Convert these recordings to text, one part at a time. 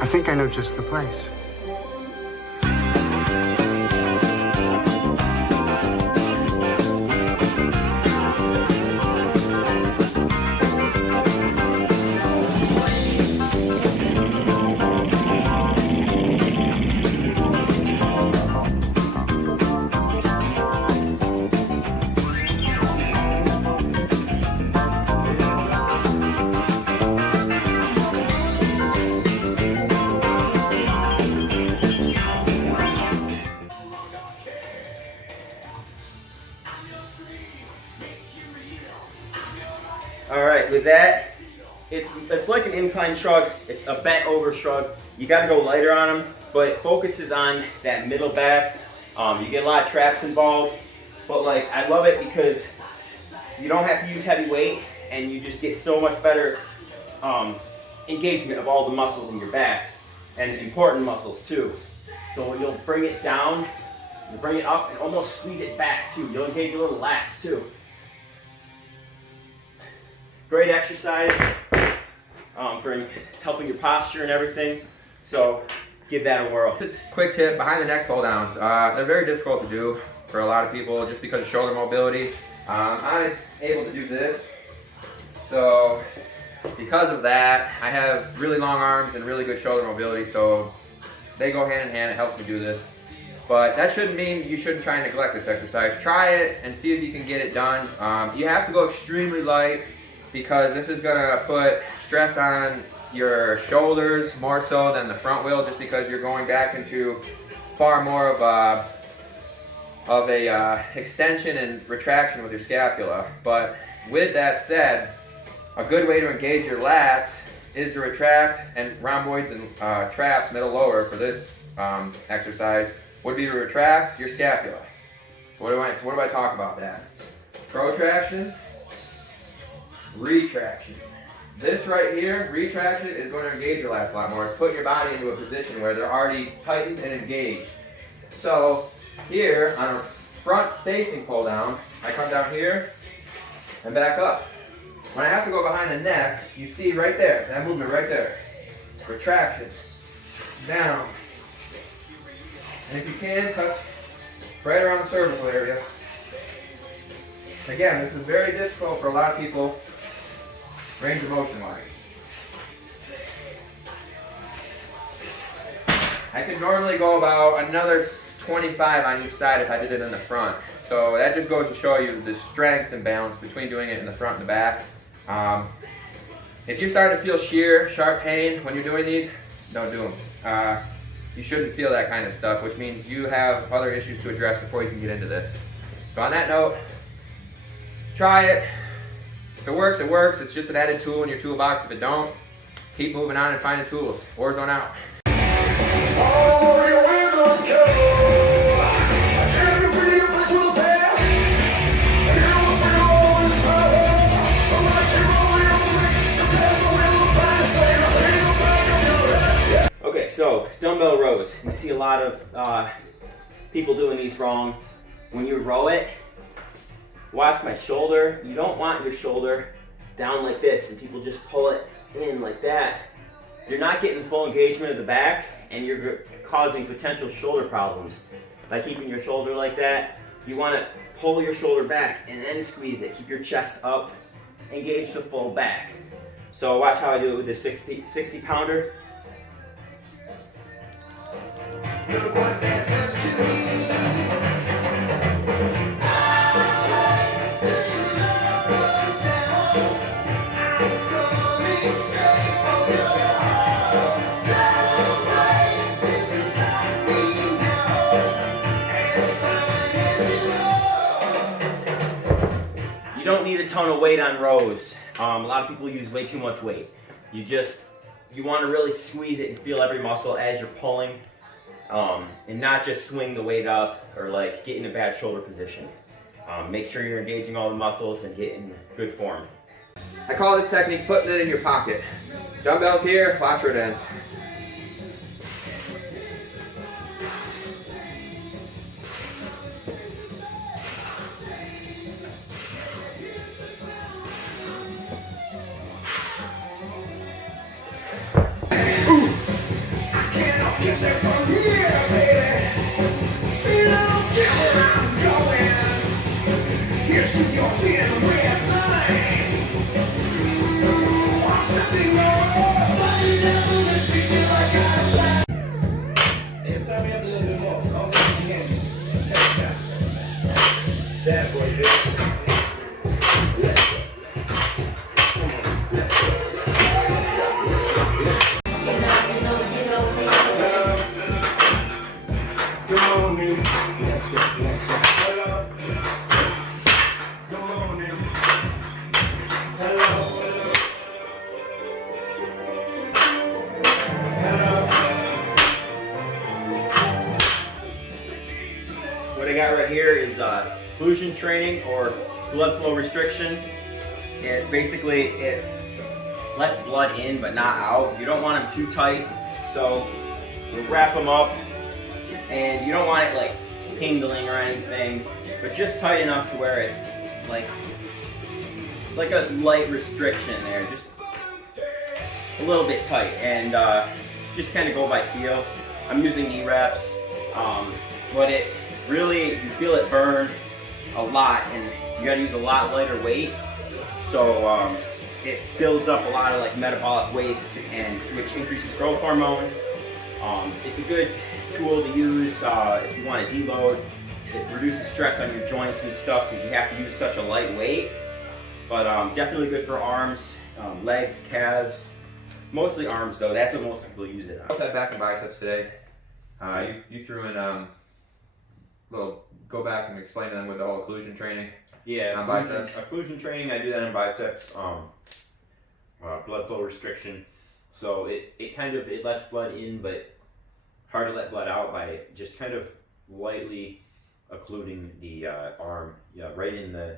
I think I know just the place. All right, with that, it's like an incline shrug. It's a bent over shrug. You got to go lighter on them, but it focuses on that middle back. You get a lot of traps involved, but like I love it because you don't have to use heavy weight, and you just get so much better engagement of all the muscles in your back, and important muscles too. So you'll bring it down, you bring it up, and almost squeeze it back too. You'll engage your little lats too. Great exercise for helping your posture and everything. So give that a whirl. Quick tip, behind the neck pull downs. They're very difficult to do for a lot of people just because of shoulder mobility. I'm able to do this. So because of that, I have really long arms and really good shoulder mobility. So they go hand in hand. It helps me do this. But that shouldn't mean you shouldn't try and neglect this exercise. Try it and see if you can get it done. You have to go extremely light, because this is gonna put stress on your shoulders more so than the front wheel, just because you're going back into far more of a extension and retraction with your scapula. But with that said, a good way to engage your lats is to retract, and rhomboids and traps, middle lower for this exercise, would be to retract your scapula. So what do I talk about that? Protraction, retraction. This right here, retraction, is going to engage your lats a lot more. It's putting your body into a position where they're already tightened and engaged. So here, on a front facing pull down, I come down here and back up. When I have to go behind the neck, you see right there, that movement right there. Retraction, down. And if you can, touch right around the cervical area. Again, this is very difficult for a lot of people, range of motion wise. I could normally go about another 25 on each side if I did it in the front. So that just goes to show you the strength and balance between doing it in the front and the back. If you're starting to feel shear, sharp pain when you're doing these, don't do them. You shouldn't feel that kind of stuff, which means you have other issues to address before you can get into this. So on that note, try it. If it works, it works. It's just an added tool in your toolbox. If it don't, keep moving on and finding tools. War zone out. Okay, so dumbbell rows. You see a lot of people doing these wrong. When you row it, watch my shoulder. You don't want your shoulder down like this, and people just pull it in like that. You're not getting full engagement of the back, and you're causing potential shoulder problems. By keeping your shoulder like that, you want to pull your shoulder back and then squeeze it. Keep your chest up, engage the full back. So watch how I do it with this 60 pounder. You don't need a ton of weight on rows. A lot of people use way too much weight. You want to really squeeze it and feel every muscle as you're pulling, and not just swing the weight up or like get in a bad shoulder position. Make sure you're engaging all the muscles and get in good form. I call this technique putting it in your pocket. Dumbbells here, watch where it ends. is occlusion training or blood flow restriction. It basically lets blood in but not out. You don't want them too tight, so you wrap them up, and you don't want it like tingling or anything, but just tight enough to where it's like a light restriction there, just a little bit tight, and just kind of go by feel. I'm using knee wraps, but it really, you feel it burn a lot, and you got to use a lot lighter weight, so it builds up a lot of like metabolic waste, and which increases growth hormone. It's a good tool to use if you want to deload. It reduces stress on your joints and stuff because you have to use such a light weight. But definitely good for arms, legs, calves. Mostly arms though, that's what most people use it on. I put that back in biceps today. You threw in little, go back and explain to them with the whole occlusion training. Yeah, on biceps. Occlusion training, I do that on biceps. Blood flow restriction. So it kind of, it lets blood in, but hard to let blood out by just kind of lightly occluding the arm, right in the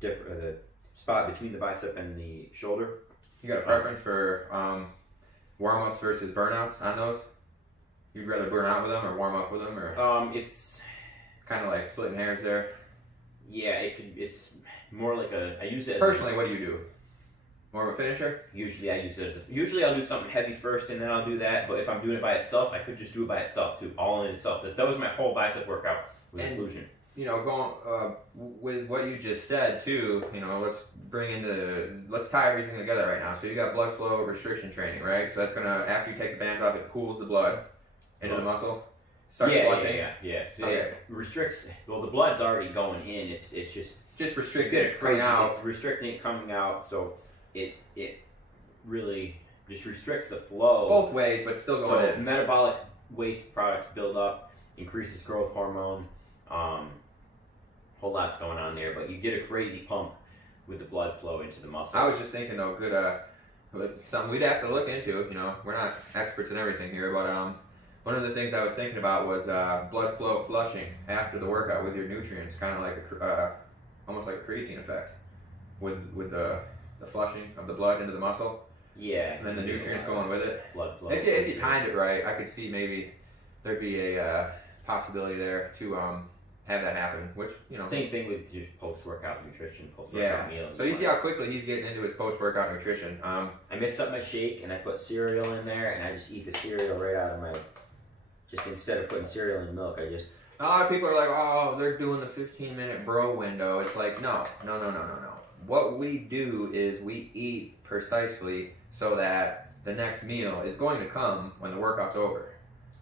the spot between the bicep and the shoulder. You got a preference for warm-ups versus burnouts on those? You'd rather burn out with them or warm up with them, or it's kind of like splitting hairs there? Yeah, it's more like I use it personally. What do you do? More of a finisher? Usually I use it usually I'll do something heavy first and then I'll do that, but if I'm doing it by itself, I could just do it by itself too, all in itself. That was my whole bicep workout, was occlusion. You know, going with what you just said too, you know, let's tie everything together right now. So you got blood flow restriction training, right? So that's gonna, after you take the bands off, it pools the blood into the muscle. Starts flushing. Yeah. So okay. It restricts. Well, the blood's already going in. It's just restricting it coming out. It's restricting it coming out. So it really just restricts the flow both ways, but still going in. So metabolic waste products build up, increases growth hormone. Whole lot's going on there, but you get a crazy pump with the blood flow into the muscle. I was just thinking though, something we'd have to look into. You know, we're not experts in everything here, but one of the things I was thinking about was blood flow flushing after the workout with your nutrients, kind of like almost like a creatine effect with the flushing of the blood into the muscle. Yeah. And then the nutrients going with it. Blood flow. If you timed it right, I could see maybe there'd be a possibility there to have that happen, which, you know. Same thing with your post-workout nutrition, post-workout meals. So you see how quickly he's getting into his post-workout nutrition. I mix up my shake and I put cereal in there, and I just eat the cereal right out of my, just instead of putting cereal in milk, I just. A lot of people are like, oh, they're doing the 15-minute bro window. It's like, no. What we do is we eat precisely so that the next meal is going to come when the workout's over.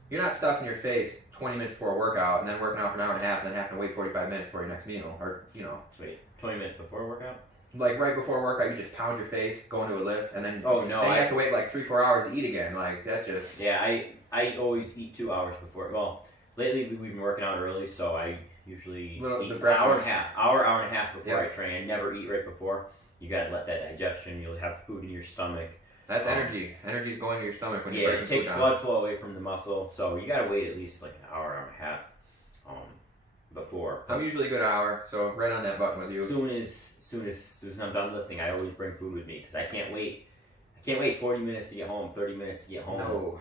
You're not stuffing your face 20 minutes before a workout and then working out for an hour and a half and then having to wait 45 minutes before your next meal, or, you know. Wait, 20 minutes before a workout? Like right before a workout, you just pound your face, go into a lift, and then then you have to wait like 3-4 hours to eat again. Like, that just... Yeah, I always eat 2 hours before. Well, lately we've been working out early, so I usually eat an hour and a half before I train. I never eat right before. You gotta let that digestion, you'll have food in your stomach. That's energy. Energy's going to your stomach when you break the food down. It takes blood flow away from the muscle, so you gotta wait at least like an hour and a half before. I'm usually a good hour, so right on that button with you. As soon as I'm done lifting, I always bring food with me because I can't wait. 40 minutes to get home, 30 minutes to get home. No.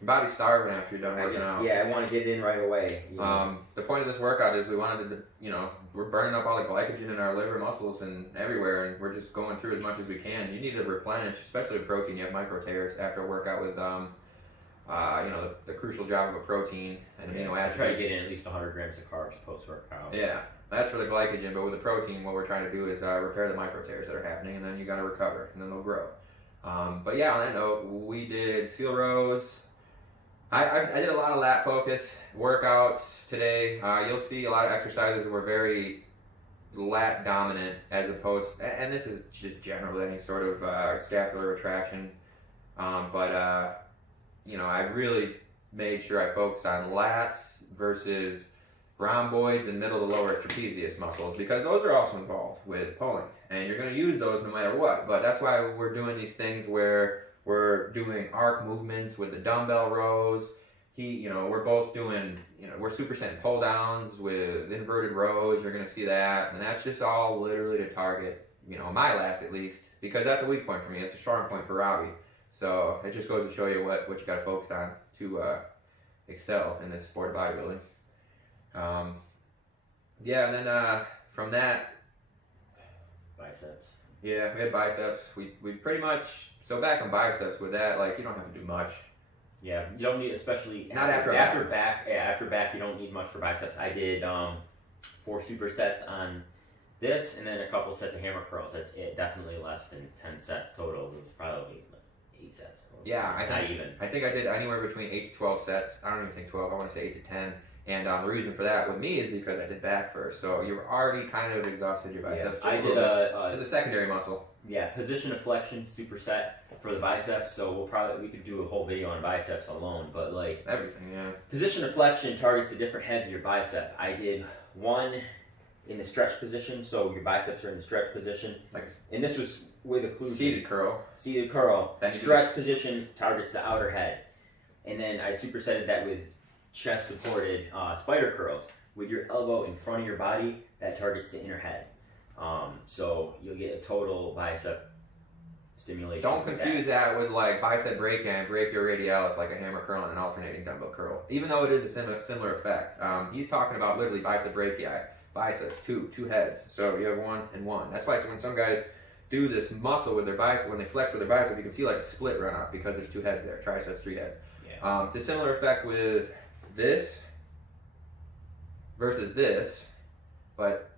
Your body's starving after you're done working out. Yeah, I want to get it in right away. You know? The point of this workout is we wanted to, you know, we're burning up all the glycogen in our liver muscles and everywhere, and we're just going through as much as we can. You need to replenish, especially with protein. You have micro tears after a workout with, you know, the crucial job of a protein and amino acids. I try to get in at least 100 grams of carbs post-workout. Yeah, that's for the glycogen, but with the protein, what we're trying to do is repair the micro tears that are happening, and then you got to recover, and then they'll grow. But yeah, on that note, we did seal rows. I did a lot of lat focus workouts today. You'll see a lot of exercises were very lat dominant as opposed, and this is just generally any sort of scapular retraction. You know, I really made sure I focused on lats versus rhomboids and middle to lower trapezius muscles, because those are also involved with pulling, and you're going to use those no matter what. But that's why we're doing these things where we're doing arc movements with the dumbbell rows, we're both doing, we're supersetting pull downs with inverted rows. You're going to see that. And that's just all literally to target, my lats at least, because that's a weak point for me. It's a strong point for Robbie. So it just goes to show you what you got to focus on to excel in this sport of bodybuilding. And then from that, biceps. Yeah, we had biceps. We pretty much, so back on biceps with that, like, you don't have to do much. Yeah, you don't need, especially not after back. Yeah, after back, you don't need much for biceps. I did 4 supersets on this, and then a couple sets of hammer curls. That's it. Definitely less than 10 sets total. It was probably 8 sets. Yeah, I think I did anywhere between 8 to 12 sets. I don't even think 12. I want to say 8 to 10. And the reason for that with me is because I did back first, so you're already kind of exhausted your biceps. Yeah, I did as a secondary muscle. Yeah, position of flexion superset for the biceps. So we could do a whole video on biceps alone, but like everything, yeah. Position of flexion targets the different heads of your bicep. I did one in the stretch position, so your biceps are in the stretch position, and this was with occlusion. Seated curl. Seated curl. Stretch position targets the outer head, and then I supersetted that with chest supported spider curls with your elbow in front of your body. That targets the inner head. So you'll get a total bicep stimulation. Don't confuse that with like bicep brachii and brachioradialis, like a hammer curl and an alternating dumbbell curl. Even though it is a similar effect, he's talking about literally bicep brachii, biceps, two heads. So you have one and one. That's why when some guys do this muscle with their bicep, when they flex with their bicep, you can see like a split run up because there's 2 heads there, triceps, 3 heads. Yeah. It's a similar effect with this versus this, but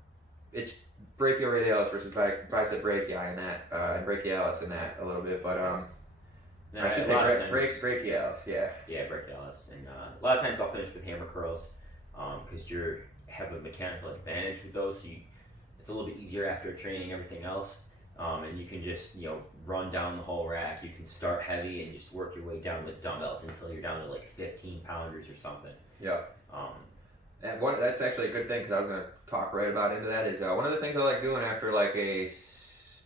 it's brachioradialis versus bicep brachii in that, and brachialis in that a little bit, but I should say brachialis, yeah. Yeah, brachialis, and a lot of times I'll finish with hammer curls, because you have a mechanical advantage with those, so it's a little bit easier after training everything else, and you can just run down the whole rack. You can start heavy and just work your way down with dumbbells until you're down to like 15 pounders or something. Yeah. And that's actually a good thing, because I was going to talk right about into that, is one of the things I like doing after like a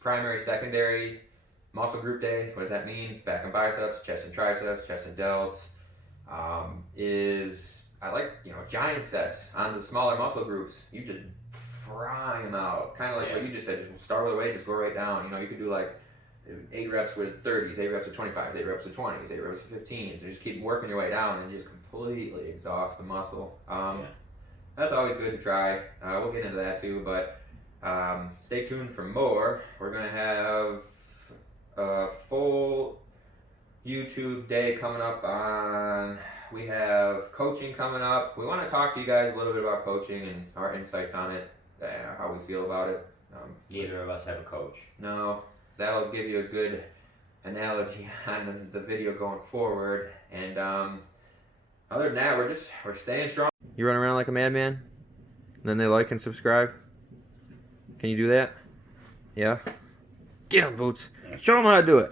primary, secondary muscle group day. What does that mean? Back and biceps, chest and triceps, chest and delts, is I like, giant sets on the smaller muscle groups. You just fry them out. Kind of like what you just said, just start with a weight, just go right down. You could do like 8 reps with 30s, 8 reps with 25s, 8 reps with 20s, 8 reps with 15s. So just keep working your way down and just completely exhaust the muscle. That's always good to try. We'll get into that too, but stay tuned for more. We're going to have a full YouTube day coming up we have coaching coming up. We want to talk to you guys a little bit about coaching and our insights on it, how we feel about it. Neither of us have a coach. No, that'll give you a good analogy on the video going forward. And other than that, we're staying strong. You run around like a madman, and then they like and subscribe. Can you do that? Yeah? Get 'em, Boots. Show them how to do it.